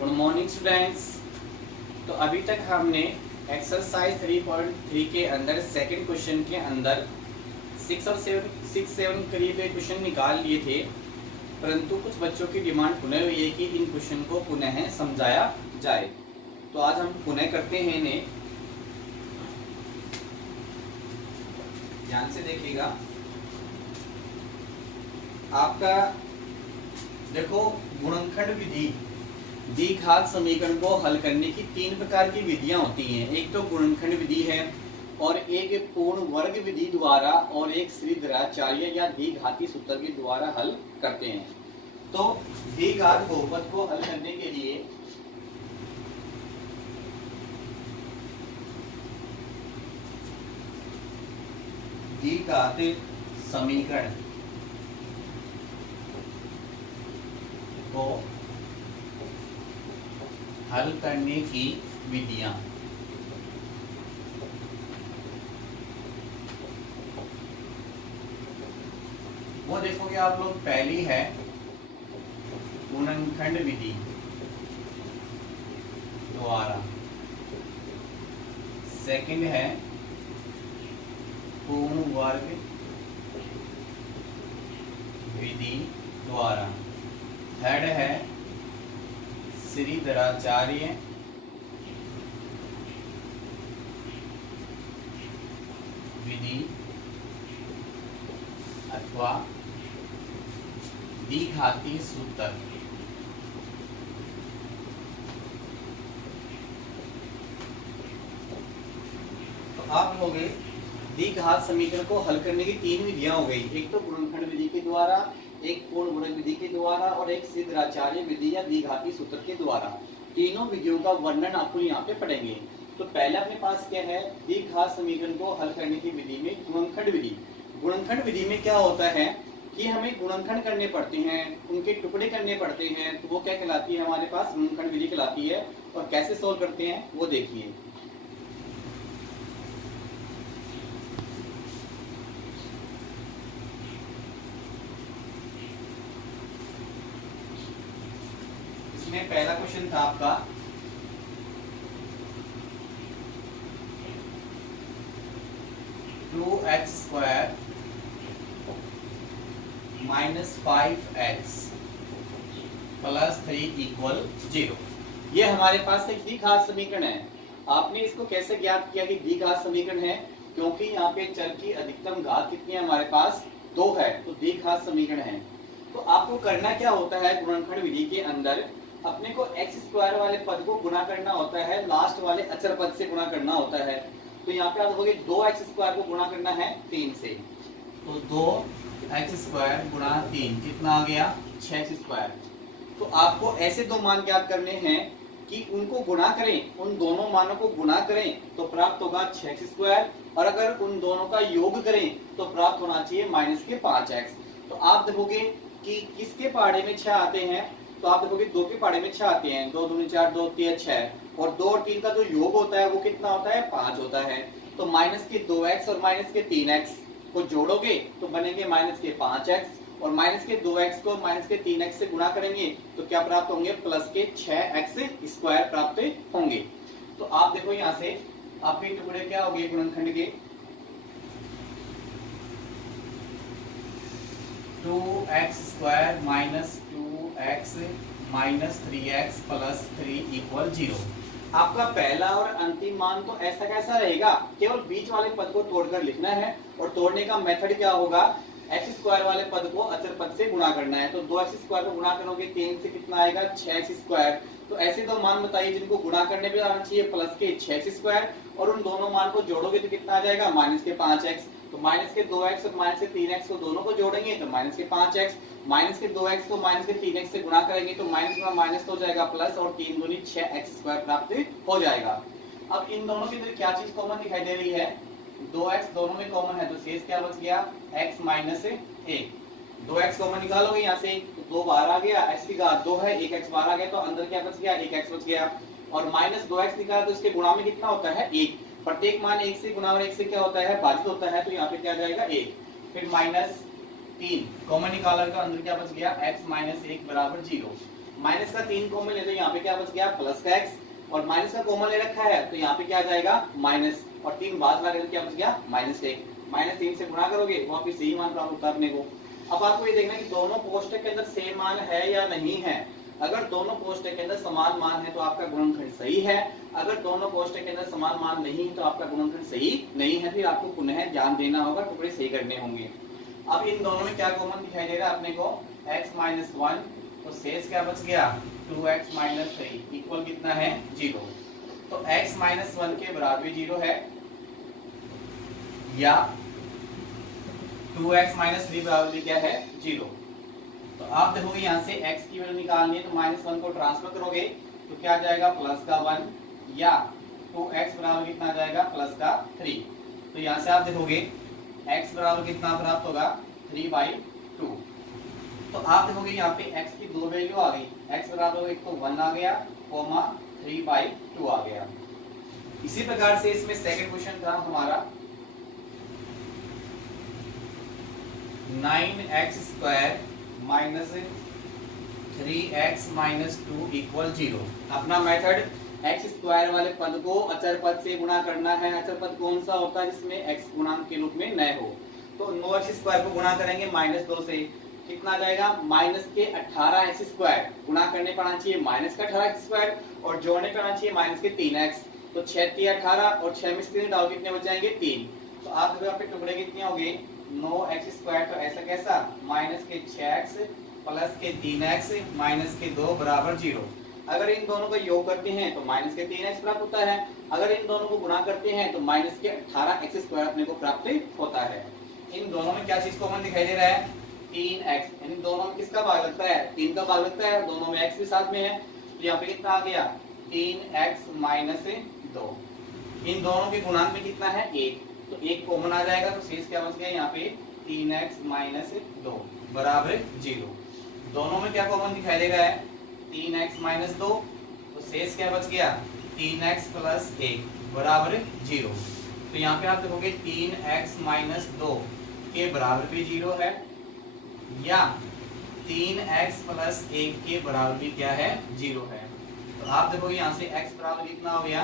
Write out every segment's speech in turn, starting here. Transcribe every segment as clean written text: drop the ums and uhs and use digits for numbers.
Good morning students. तो अभी तक हमने एक्सरसाइज 3.3 के अंदर सेकंड क्वेश्चन के अंदर 6 और 7 करीब क्वेश्चन निकाल लिए थे, परंतु कुछ बच्चों की डिमांड पुनः हुई है कि इन क्वेश्चन को पुनः समझाया जाए। तो आज हम पुनः करते हैं इन्हें, ध्यान से देखिएगा। आपका देखो, गुणनखंड विधि द्विघात समीकरण को हल करने की 3 प्रकार की विधियां होती हैं। एक तो गुणनखंड विधि है, और एक पूर्ण वर्ग विधि द्वारा, और एक श्रीधराचार्य या द्विघाती सूत्र के द्वारा हल करते हैं। तो द्विघात बहुपद को हल करने के लिए द्विघात समीकरण को हल करने की विधियां। वो देखोगे आप लोग, पहली है गुणनखंड विधि द्वारा, सेकंड है पूर्ण वर्ग विधि द्वारा, थर्ड है श्रीधराचार्य विधि अथवा द्विघाती सूत्र। तो आप लोगे द्विघात समीकरण को हल करने की 3 विधियां हो गई। एक तो गुणनखंड विधि के द्वारा, एक पूर्ण वर्ग विधि के द्वारा, और एक श्रीधराचार्य विधि या द्विघाती सूत्र के द्वारा। तीनों विधियों का वर्णन आपको यहाँ पे पढ़ेंगे। तो पहला अपने पास क्या है, द्विघात समीकरण को हल करने की विधि में गुणनखंड विधि। गुणनखंड विधि में क्या होता है कि हमें गुणनखंड करने पड़ते हैं, उनके टुकड़े करने पड़ते हैं। तो वो क्या कहलाती है, हमारे पास गुणनखंड विधि कहलाती है। और कैसे सोल्व करते हैं वो देखिए। इसमें पहला क्वेश्चन था आपका, two x square minus 5x plus 3 equal 0। ये हमारे पास एक द्विघात समीकरण है। आपने इसको कैसे ज्ञात किया कि द्विघात समीकरण है, क्योंकि यहाँ पे चर की अधिकतम घात कितनी है, हमारे पास 2 है, तो द्विघात समीकरण है। तो आपको करना क्या होता है, गुणनखंड विधि के अंदर अपने को एक्स स्क्वायर वाले पद को गुणा करना होता है, लास्ट वाले अचर पद से गुणा करना होता है। तो यहाँ पे आप देखोगे 2x स्क्वायर को गुणा करना है 3 से, तो 2x स्क्वायर गुणा 3 कितना आ गया, 6x स्क्वायर। तो आपको ऐसे दो मान ज्ञात करने हैं कि उनको गुणा करें, उन दोनों मानों को गुणा करें तो प्राप्त होगा 6x स्क्वायर, और अगर उन दोनों का योग करें तो प्राप्त होना चाहिए माइनस के 5x। तो आप देखोगे कि किसके पहाड़े में 6 आते हैं, तो आप देखोगे 2 के पहाड़े में 6 आते हैं, 2 दूनी 4, 2 3 6, और 2 और 3 का जो योग होता है वो कितना होता है, 5 होता है। तो माइनस के 2x और माइनस के 3x को जोड़ोगे तो बनेंगे माइनस के 5x, और माइनस के 2x को माइनस के 3x से गुणा करेंगे तो क्या प्राप्त होंगे, प्लस के 6x स्क्वायर प्राप्त होंगे। तो आप देखो यहाँ से आपके टुकड़े क्या हो गए गुणनखंड के, 2x square minus 2x minus 3x plus 3 equal 0। आपका पहला और अंतिम मान तो ऐसा कैसा रहेगा, केवल बीच वाले पद को तोड़कर लिखना है, और तोड़ने का मेथड क्या होगा, एक्स स्क्वायर वाले पद को अचर पद से गुणा करना है। तो 2x स्क्वायर को गुणा करोगे 3 से कितना आएगा, 6x स्क्वायर। तो ऐसे दो मान बताइए जिनको गुणा करने पे आना चाहिए प्लस के 6x स्क्वायर, और उन दोनों मान को जोड़ोगे तो कितना आ जाएगा, माइनस के 5x। तो माइनस के 2x और माइनस के 3x को दोनों को जोड़ेंगे तो माइनस के 5x, माइनस के 2x को माइनस के 3x से गुणा करेंगे तो माइनस में माइनस हो जाएगा प्लस, और 3 दूनी 6x स्क्वायर प्राप्त हो जाएगा। अब इन दोनों के अंदर क्या चीज कॉमन दिखाई दे रही है, 2x दोनों में कॉमन है, तो शेष क्या बच गया, x माइनस 1। 2x कॉमन निकालोगे यहाँ से, तो 2 बाहर आ गया, x की घात 2 है, 1x बाहर आ गया, तो अंदर क्या बच गया, 1x बच गया। और माइनस 2x निकाला तो इसके गुणा में कितना होता है, 1। प्रत्येक मान 1 से गुणा और 1 से क्या होता है, भाजित होता है, तो यहाँ पे क्या जाएगा 1। फिर माइनस 3 कॉमन निकाला तो अंदर क्या बच गया, x माइनस 1 बराबर 0। माइनस का 3 कॉमन ले तो यहाँ पे क्या बच गया प्लस का x, और माइनस का कॉमन ले रखा है तो यहाँ पे क्या आ जाएगा माइनस, और 3 बाहर लगा क्या बच गया माइनस 1, माइनस 3 से गुणा करोगे वहाँ पे सही मान प्राप्त होता है अपने को। अब आपको ये देखना है कि दोनों कोष्टक के अंदर सेम मान है या नहीं है। अगर दोनों कोष्टक के अंदर समान मान है तो आपका गुणनखंड सही है, अगर दोनों कोष्टक के अंदर समान मान नहीं है तो आपका गुणनखंड सही नहीं है, फिर आपको पुनः ध्यान देना होगा, टुकड़े सही करने होंगे। अब इन दोनों में क्या कॉमन दिखाई दे रहा है अपने को x माइनस 1, तो शेष क्या बच गया 2x माइनस 3 इक्वल कितना है 0। तो x माइनस 1 के बराबर 0 है या 2x माइनस 3 बराबर क्या है 0। तो आप देखोगे यहाँ से x की वैल्यू निकालनी है तो माइनस 1 को ट्रांसफर करोगे तो क्या आ जाएगा प्लस का 1, या 2x बराबर कितना आ जाएगा प्लस का 3। तो यहाँ से आप देखोगे x बराबर कितना प्राप्त होगा 3/2। तो आप देखोगे यहाँ पे x की दो वैल्यू आ गई, x बराबर एक तो 1 आ गया कोमा 3/2 आ गया। इसी प्रकार से इसमें सेकंड क्वेश्चन था हमारा 9x² minus 3x minus 2 equal 0। अपना मेथड x² वाले पद को अचर पद से गुणा करना है। अचर पद कौन सा होता है जिसमें x गुणांक के रूप में न हो। तो 9x² को गुणा करेंगे -2 से, कितना आ जाएगा माइनस के 18x² गुणा करने पर आना चाहिए माइनस का 18x² और जोड़ने पर आना चाहिए माइनस के 3x। तो 6 3 18 और 6 में से 3 डाल कितने बच जाएंगे 3। तो आप देखो यहाँ पे टुकड़े कितने हो गए 9x² तो ऐसा कैसा माइनस के 6x प्लस के 3x माइनस के 2 बराबर 0। अगर इन दोनों का योग करते हैं तो माइनस के 3x प्राप्त होता है, अगर इन दोनों को गुणा करते हैं तो माइनस के 18x² अपने को प्राप्त होता है। इन दोनों में क्या चीज कॉमन दिखाई दे रहा है 3x, यानी दोनों में किसका भाग लगता है 3 का भाग लगता है, दोनों में x भी साथ में है। तो यहाँ पे कितना आ गया 3x माइनस 2। इन दोनों के गुणांक में कितना है 1, तो 1 कॉमन आ जाएगा तो शेष क्या बच गया यहाँ पे 3x माइनस 2 बराबर 0। दोनों में क्या कॉमन दिखाई दे रहा है 3x माइनस 2, तो शेष क्या बच गया 3x प्लस 1 बराबर 0। तो यहाँ पे आप देखोगे 3x माइनस 2 के बराबर भी 0 है या 3x प्लस 1 के बराबर भी क्या है 0 है। तो आप देखोगे यहाँ से x बराबर कितना हो गया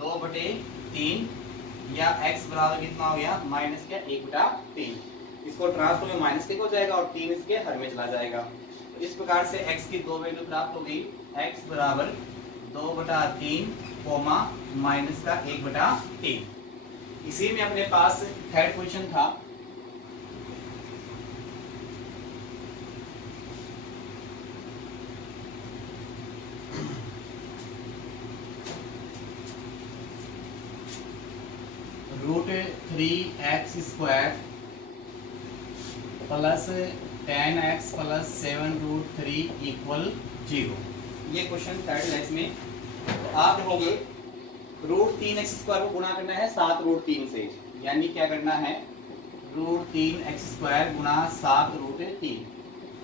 2/3 या x बराबर कितना हो गया माइनस क्या 1/3। इसको ट्रांसफर में माइनस के हो जाएगा और 3 इसके हर में चला जाएगा। तो इस प्रकार से x की दो वैल्यू प्राप्त हो गई, x बराबर 2/3 कोमा माइनस का 1/3। इसी में अपने पास थर्ड क्वेश्चन था √3x² plus 10x plus 7√3 equal 0। ये क्वेश्चन थर्ड है। इसमें तो आप देखोगे √3x² को गुणा करना है 7√3 से, यानी क्या करना है √3x² गुणा 7√3।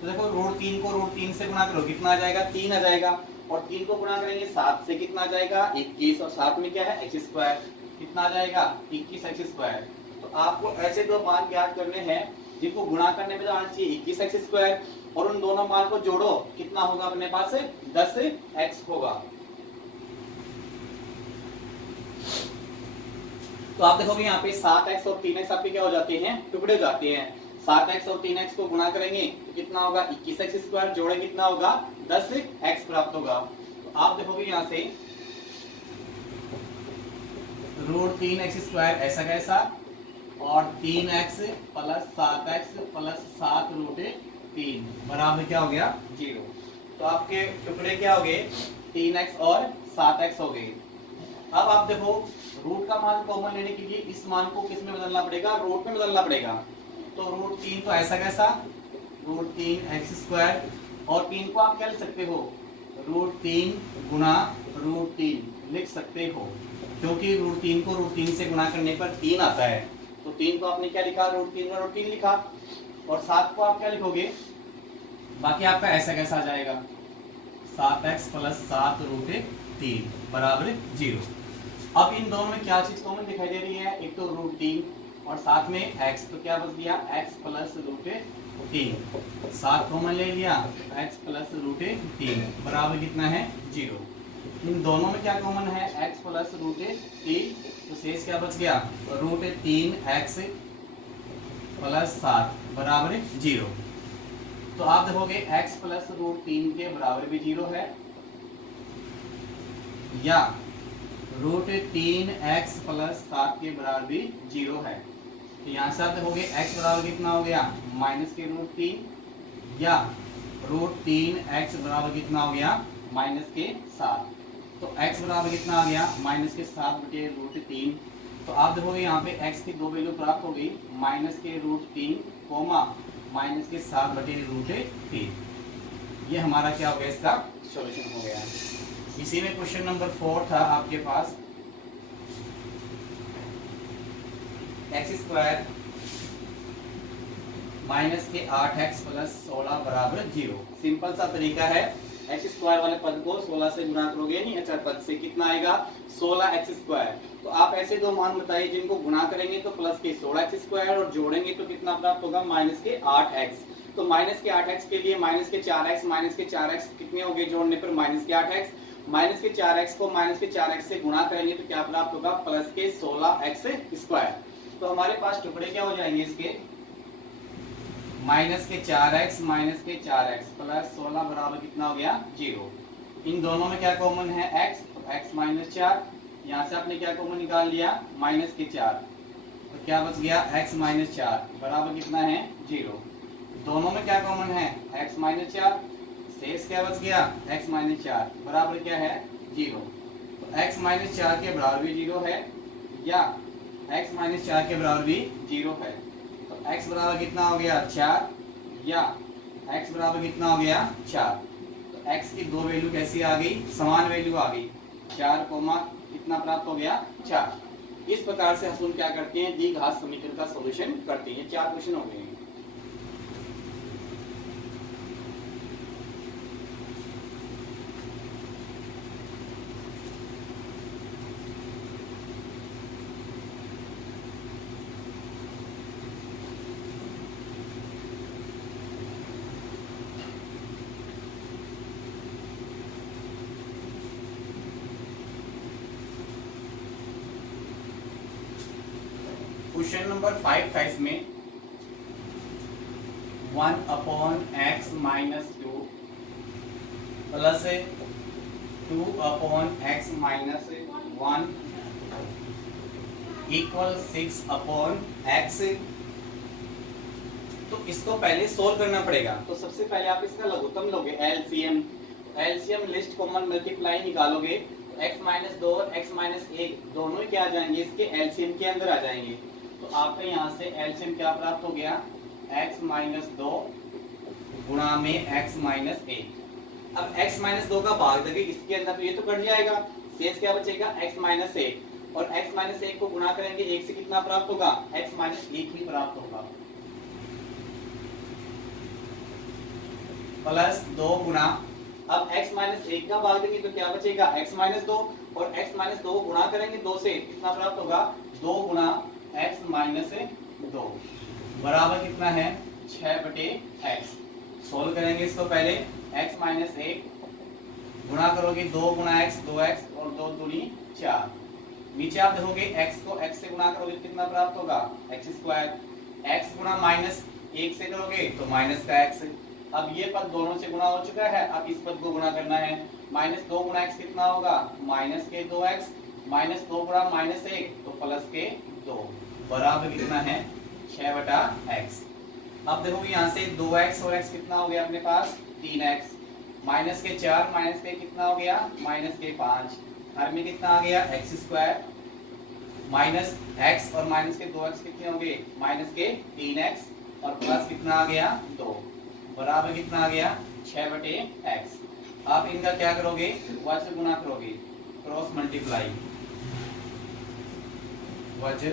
तो देखो √3 को √3 से गुणा करो कितना आ जाएगा 3 आ जाएगा, और 3 को गुणा करेंगे 7 से कितना आ जाएगा 21, और 7 में क्या है x² कितना आ जाएगा 21x²। तो आपको ऐसे दो मान ज्ञात करने हैं जिनको गुणा करने में आना चाहिए 21x², और उन दोनों मान को जोड़ो कितना होगा अपने पास 10x होगा। तो आप देखोगे यहाँ पे 7x और 3x आपके क्या हो जाते हैं टुकड़े हो जाते हैं। 7x और 3x को गुणा करेंगे तो कितना होगा 21x², जोड़े कितना होगा 10x प्राप्त होगा। तो आप देखोगे यहाँ से √3x² ऐसा कैसा, और 3x प्लस 7x प्लस 7√3 बराबर क्या हो गया 0। तो आपके टुकड़े क्या हो गए 3x और 7x हो गए। अब आप देखो रूट का मान कॉमन लेने के लिए इस मान को किस में बदलना पड़ेगा रूट में बदलना पड़ेगा। तो √3 तो ऐसा कैसा √3x², और 3 को आप क्या लिख सकते हो √3 गुणा √3 लिख सकते हो, क्योंकि √3 को √3 से गुणा करने पर 3 आता है। तो 3 को आपने क्या लिखा √3 में √3 लिखा, और 7 को आप क्या लिखोगे बाकी आपका ऐसा कैसा आ जाएगा 7x प्लस 7√3 बराबर 0। अब इन दोनों में क्या चीज कॉमन दिखाई दे रही है, एक तो √3 और साथ में x, तो क्या बच गया x प्लस 3, 7 कॉमन ले लिया, x प्लस रूट 3 बराबर कितना है 0। इन दोनों में क्या कॉमन है, x प्लस रूट 3, तो शेष क्या बच गया रूट 3x प्लस 7 बराबर 0। तो आप देखोगे x प्लस रूट 3 के बराबर भी 0 है, या रूट 3x प्लस 7 के बराबर भी 0 है। तो यहाँ से आप देखोगे x बराबर कितना हो गया माइनस के रूट 3, या रूट 3x बराबर कितना हो गया माइनस के 7। तो x बराबर कितना आ गया माइनस के 7 बटे रूट 3। तो आप देखोगे यहाँ पे x की दो वैल्यू प्राप्त हो गई, माइनस के रूट 3 कोमा माइनस के 7 बटे रूट 3। ये हमारा क्या हो गया, इसका सॉल्यूशन हो गया है। इसी में क्वेश्चन नंबर 4 था आपके पास, एक्स स्क्वायर माइनस के 8x प्लस 16 बराबर 0। सिंपल सा तरीका है, एक्स स्क्वायर वाले पद को 16 से गुणा करोगे नहीं अचर पद से, कितना आएगा 16x स्क्वायर। तो आप ऐसे दो मान बताइए जिनको गुणा करेंगे तो प्लस के 16x स्क्वायर और जोड़ेंगे तो कितना प्राप्त होगा माइनस के 8x। तो माइनस के 8x के लिए माइनस के 4x, माइनस के 4x कितने हो गए जोड़ने पर माइनस के 8x, माइनस के 4x को माइनस के 4x से गुणा करेंगे तो क्या प्राप्त होगा प्लस के 16x स्क्वायर। तो हमारे पास टुकड़े क्या हो जाएंगे इसके, माइनस के 4x माइनस के 4x प्लस 16 बराबर कितना हो गया 0। इन दोनों में क्या कॉमन है x, तो x माइनस 4, यहाँ से आपने क्या कॉमन निकाल लिया माइनस के 4, तो क्या बच गया x माइनस 4 बराबर कितना है 0। दोनों में क्या कॉमन है x माइनस 4, शेष क्या बच गया x माइनस 4 बराबर क्या है 0। तो x माइनस 4 के बराबर भी 0 है, या x माइनस 4 के बराबर भी 0 है। तो x बराबर कितना हो गया 4, या x बराबर कितना हो गया 4। तो x की दो वैल्यू कैसी आ गई, समान वैल्यू आ गई, 4 कोमा कितना प्राप्त हो गया 4। इस प्रकार से हम क्या करते हैं द्विघात समीकरण का सॉल्यूशन करते हैं। 4 क्वेश्चन हो गए हैं। क्वेश्चन नंबर 5 था इसमें 1/x minus 2 plus 2/x minus 1 equal 6/x। तो इसको पहले सोल्व करना पड़ेगा। तो सबसे पहले आप इसका लघुत्तम लोगे LCM, LCM list common multiply निकालोगे, x माइनस 2 और x माइनस 1 दोनों ही क्या आ जाएंगे इसके एलसीएम के अंदर आ जाएंगे। तो आपका यहाँ से एलसीएम क्या प्राप्त हो गया x माइनस 2 गुणा में x माइनस 1। अब x माइनस 2 का भाग देंगे इसके अंदर तो ये तो कट जाएगा, शेष क्या बचेगा x माइनस 1, और x माइनस 1 को गुणा करेंगे 1 से कितना प्राप्त होगा x माइनस 1 ही प्राप्त होगा, प्लस 2 गुणा, अब x माइनस 1 का भाग देंगे तो क्या बचेगा x माइनस 2, और x माइनस 2 को गुणा करेंगे 2 से कितना प्राप्त होगा 2 गुणा x माइनस 2 बराबर कितना है 6/x। सोल्व करेंगे इसको पहले, x माइनस 1 गुणा करोगे 2 गुणा x 2x और 2 दूनी 4। नीचे आप देखोगे x को x से गुणा करोगे कितना प्राप्त होगा x स्क्वायर, x गुणा माइनस 1 से करोगे तो माइनस का x। अब ये पद दोनों से गुणा हो चुका है, अब इस पद को गुणा करना है, माइनस 2 गुणा x कितना होगा माइनस के 2x, माइनस 2 गुणा माइनस 1 तो प्लस के 2 बराबर कितना है 6/x। अब देखोगे यहाँ से 2x और x कितना हो गया अपने पास 3x, माइनस के 4 माइनस के कितना हो गया माइनस के 5, हर में कितना आ गया x स्क्वायर, माइनस x और माइनस के 2x कितने हो गए माइनस के 3x, और प्लस कितना आ गया 2 बराबर कितना आ गया 6/x। आप इनका क्या करोगे वज्र गुणा करोगे, क्रॉस मल्टीप्लाई वज्र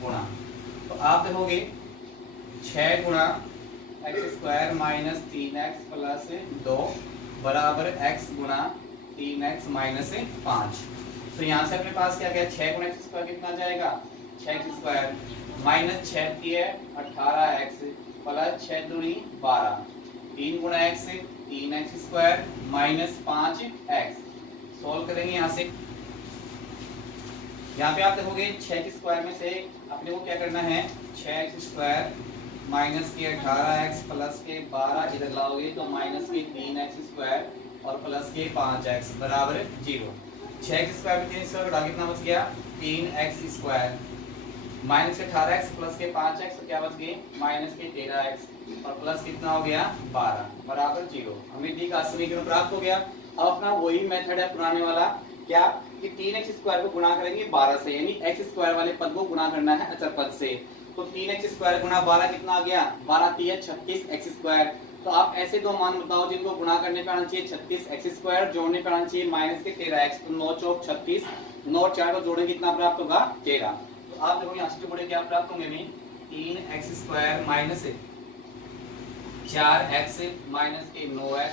गुणा, तो आप देखोगे 6 गुणा x square minus 3x plus 2 बराबर x गुणा 3x माइनस 5। तो यहाँ से अपने पास क्या गया 6 गुणा x स्क्वायर कितना जाएगा 6x square, minus 6 18x plus 6 दूनी 12, 3 गुणा x 3x square minus 5x। Solve करेंगे यहाँ से, यहाँ पे आप देखोगे 6 के स्क्वायर में से अपने को क्या करना है, 6x स्क्वायर माइनस के 18x प्लस के 12 इधर लाओगे तो माइनस के 3x स्क्वायर और प्लस के 5x बराबर 0। 6 के स्क्वायर में 3 स्क्वायर घटा कितना बच गया, 3x स्क्वायर माइनस के 18x प्लस के 5x तो क्या बच गए, माइनस के 13x और प्लस कितना हो गया 12 बराबर 0। हमें डी का समीकरण प्राप्त हो गया। अब अपना वही मेथड है पुराने वाला, क्या कि 3x स्क्वायर को गुणा करेंगे 12 से, यानी x स्क्वायर वाले पद को गुणा करना है अचर पद से। तो 3x स्क्वायर गुणा 12 कितना आ गया, 12 3 36x स्क्वायर। तो आप ऐसे दो मान बताओ जिनको गुणा करने पे आना चाहिए 36x स्क्वायर, जोड़ने पे आना चाहिए माइनस के 13x। तो 9 चौक 36, 9 और 4 को जोड़ेंगे कितना प्राप्त होगा 13। तो आप देखो यहाँ से जोड़े क्या प्राप्त होंगे हमें, 3x square minus 4x minus के 9x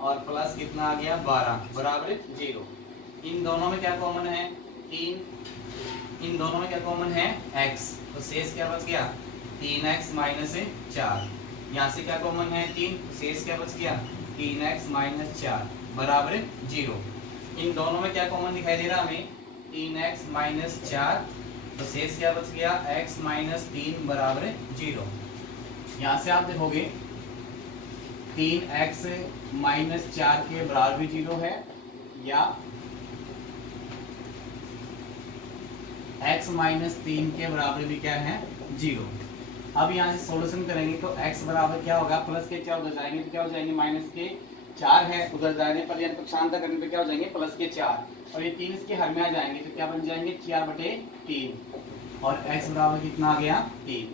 और प्लस कितना आ गया 12 बराबर 0। इन दोनों में क्या कॉमन है, 3, इन दोनों में क्या कॉमन है x, तो शेष क्या बच गया 3x माइनस 4। यहाँ से क्या कॉमन है 3, शेष क्या बच गया 3x माइनस 4 बराबर 0। इन दोनों में क्या कॉमन दिखाई दे रहा हमें, 3x माइनस 4, तो शेष क्या बच गया x माइनस 3 बराबर 0। यहाँ से आप देखोगे 3x माइनस 4 के बराबर भी 0 है, या x माइनस 3 के बराबर भी क्या है 0। अब यहाँ से सॉल्यूशन करेंगे तो x बराबर क्या होगा, प्लस के 4 उधर जाएंगे तो क्या हो जाएंगे माइनस के 4 है, उधर जाने पर यानी पक्षांतर करने पे क्या हो जाएंगे प्लस के 4, और ये 3 इसके हर में आ जाएंगे तो क्या बन जाएंगे 4/3 और x बराबर कितना आ गया 3।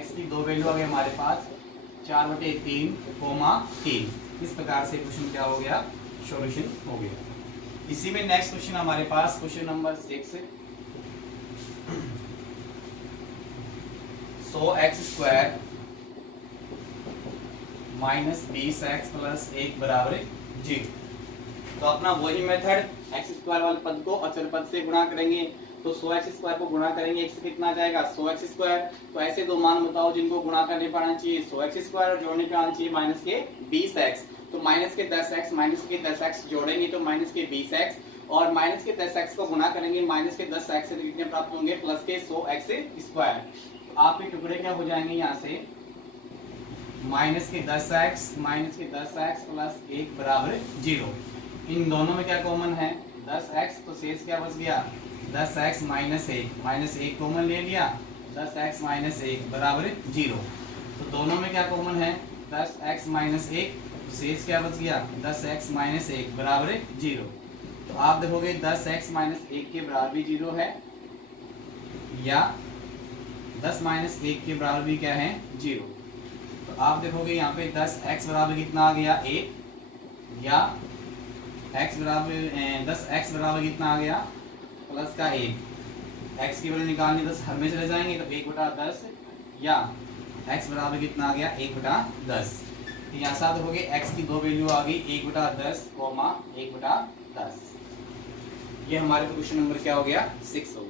x की दो वैल्यू आ गई हमारे पास 4/3, 3। इस प्रकार से क्वेश्चन क्या हो गया, सॉल्यूशन हो गया। इसी में नेक्स्ट क्वेश्चन हमारे पास question number 6, 100x square minus 20x plus 1 बराबर 0। तो अपना वही मेथड, x स्क्वायर वाले पद को अचर पद से गुणा करेंगे तो 100x स्क्वायर को गुणा करेंगे x से कितना आ जाएगा 100x स्क्वायर। तो ऐसे दो मान बताओ जिनको गुणा करने पर आना चाहिए 100x स्क्वायर और जोड़ने पे आना चाहिए माइनस के 20x। तो माइनस के 10x माइनस के 10x जोड़ेंगे तो माइनस के 20x और माइनस के 10x को गुणा करेंगे माइनस के 10x से कितने प्राप्त होंगे प्लस के 100x स्क्वायर। तो आपके टुकड़े क्या हो जाएंगे यहाँ से, माइनस के 10x माइनस के 10x प्लस 1 बराबर 0। इन दोनों में क्या कॉमन है 10x, तो शेष क्या बच गया 10x माइनस 1 कॉमन ले लिया, 10x माइनस 1 बराबर 0। तो दोनों में क्या कॉमन है 10x माइनस 1, शेष क्या बच गया 10x माइनस 1 बराबर 0। तो आप देखोगे 10x माइनस 1 के बराबर भी 0 है, या 10 माइनस 1 के बराबर भी क्या है 0। तो आप देखोगे यहाँ पे 10x बराबर कितना आ गया 1, या x बराबर 10x बराबर कितना आ गया प्लस का 1। x की वैल्यू निकालनी 10 हर में चले जाएंगे तो 1/10, या x बराबर कितना आ गया 1/10। तो यहाँ से आप देखोगे x की दो वैल्यू आ गई 1/10, 1/10। ये हमारे क्वेश्चन नंबर क्या हो गया 6 हो गया।